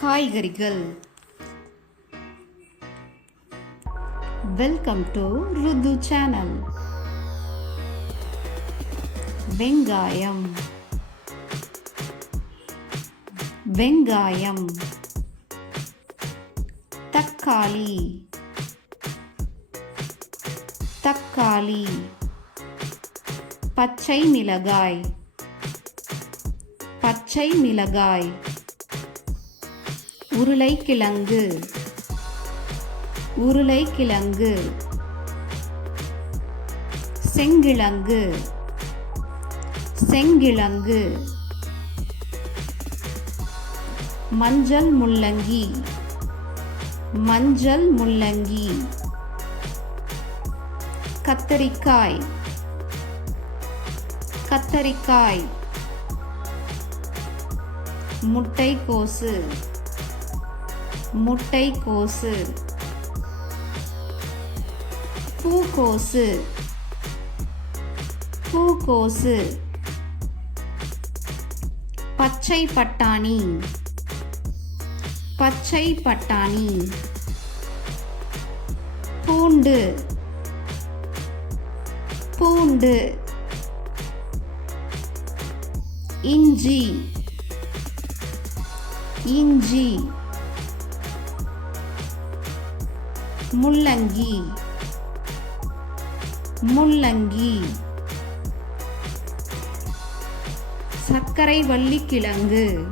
காய்கறிகள். Welcome to rudhuchannel. வெங்காயம், வெங்காயம். தக்காளி, தக்காளி. பச்சை மிளகாய், பச்சை மிளகாய். உருளைக்கிழங்கு, உருளைக்கிழங்கு. செங்கிழங்கு, செங்கிழங்கு. மஞ்சள் முள்ளங்கி, மஞ்சள் முள்ளங்கி. கத்தரிக்காய், கத்தரிக்காய். முட்டைக்கோசு, முட்டைக்கோசு. பூக்கோசு, பூக்கோசு. பச்சை பட்டாணி, பச்சை பட்டாணி. பூண்டு, பூண்டு. இஞ்சி, இஞ்சி. முள்ளங்கி, முள்ளங்கி. சர்க்கரைவள்ளிக்கிழங்கு,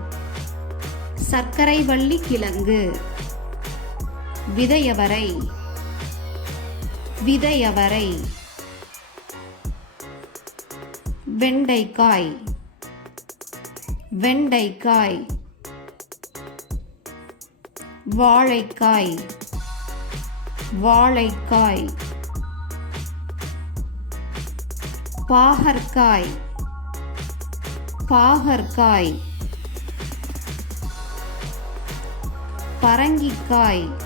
சர்க்கரைவள்ளிக்கிழங்கு. விதையவரை, விதையவரை. வெண்டைக்காய், வெண்டைக்காய். வாழைக்காய், வாழைக்காய். பாகற்காய், பாகற்காய். பரங்கிக்காய்,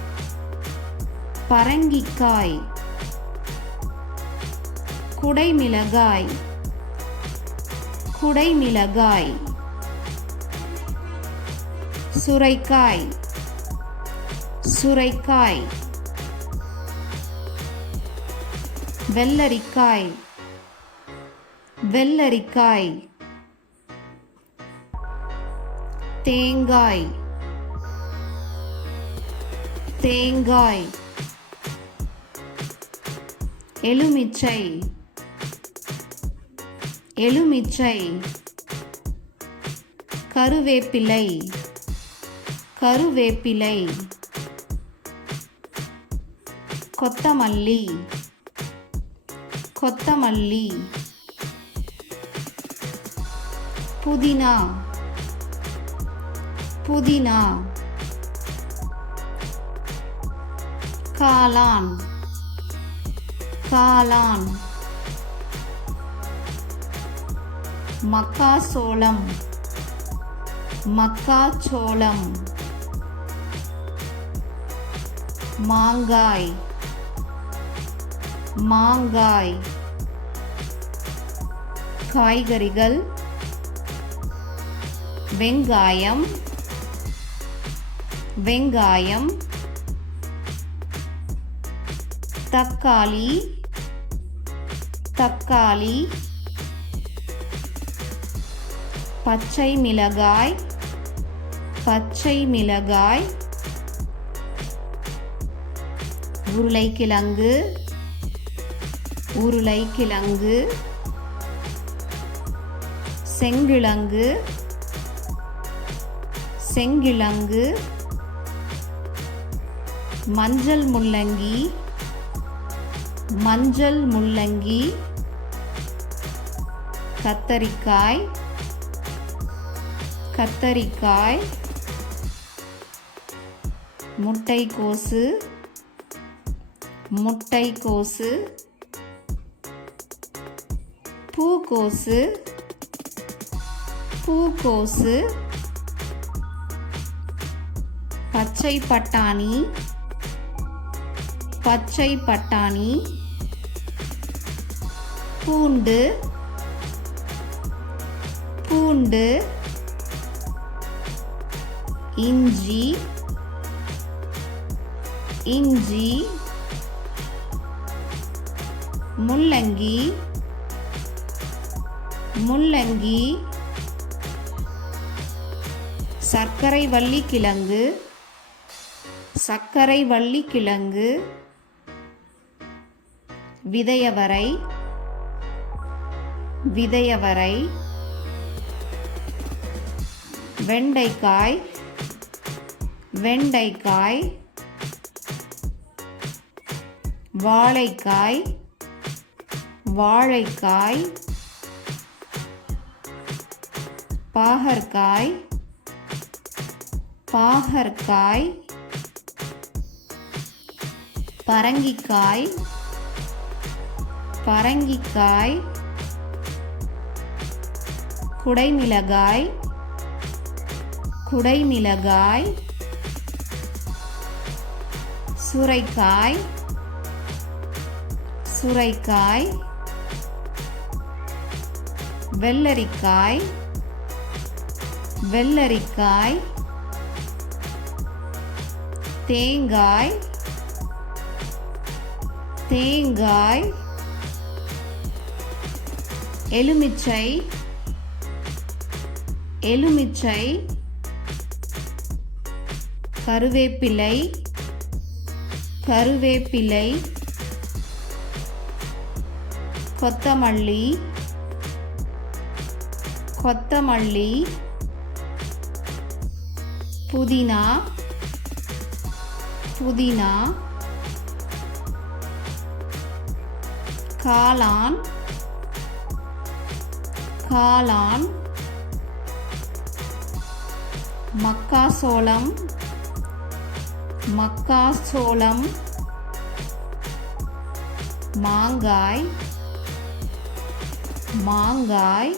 பரங்கிக்காய். குடைமிளகாய், குடைமிளகாய். சுரைக்காய், சுரைக்காய். வெள்ளரிக்காய், வெள்ளரிக்காய். தேங்காய், தேங்காய். எலுமிச்சை, எலுமிச்சை. கருவேப்பிலை, கருவேப்பிலை. கொத்தமல்லி, கொத்தமல்லி. புதினா, புதினா. காளான், காளான். மக்காச்சோளம், மக்காச்சோளம். மாங்காய், மாங்காய். காய்கறிகள் வெங்காயம், வெங்காயம். தக்காளி, தக்காளி. பச்சை மிளகாய், பச்சை மிளகாய். உருளைக்கிழங்கு, உருளைக்கிழங்கு. செங்கிழங்கு, செங்கிழங்கு. மஞ்சள் முள்ளங்கி, மஞ்சள் முள்ளங்கி. கத்தரிக்காய், கத்தரிக்காய். முட்டைக்கோசு, முட்டைக்கோசு. பூக்கோசு, பூக்கோசு. பச்சை பட்டாணி, பச்சை பட்டாணி. பூண்டு, பூண்டு. இஞ்சி இஞ்சி முள்ளங்கி முள்ளங்கி சர்க்கரை வள்ளி கிழங்கு சர்க்கரை வள்ளி கிழங்கு விதையவரை விதையவரை வெண்டைக்காய் வெண்டைக்காய் வாழைக்காய் வாழைக்காய் பாகற்காய் பாகற்காய் பரங்கிக்காய் பரங்கிக்காய் குடைமிளகாய் குடைமிளகாய் சுரைக்காய் சுரைக்காய் வெள்ளரிக்காய் வெள்ளரிக்காய் தேங்காய் தேங்காய் எலுமிச்சை எலுமிச்சை கருவேப்பிலை கருவேப்பிலை கொத்தமல்லி கொத்தமல்லி புதினா புதினா காளான் காளான் மக்காசோளம் மக்காசோளம் மாங்காய் மாங்காய்.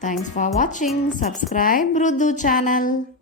Thanks for watching. Subscribe Rudhu channel.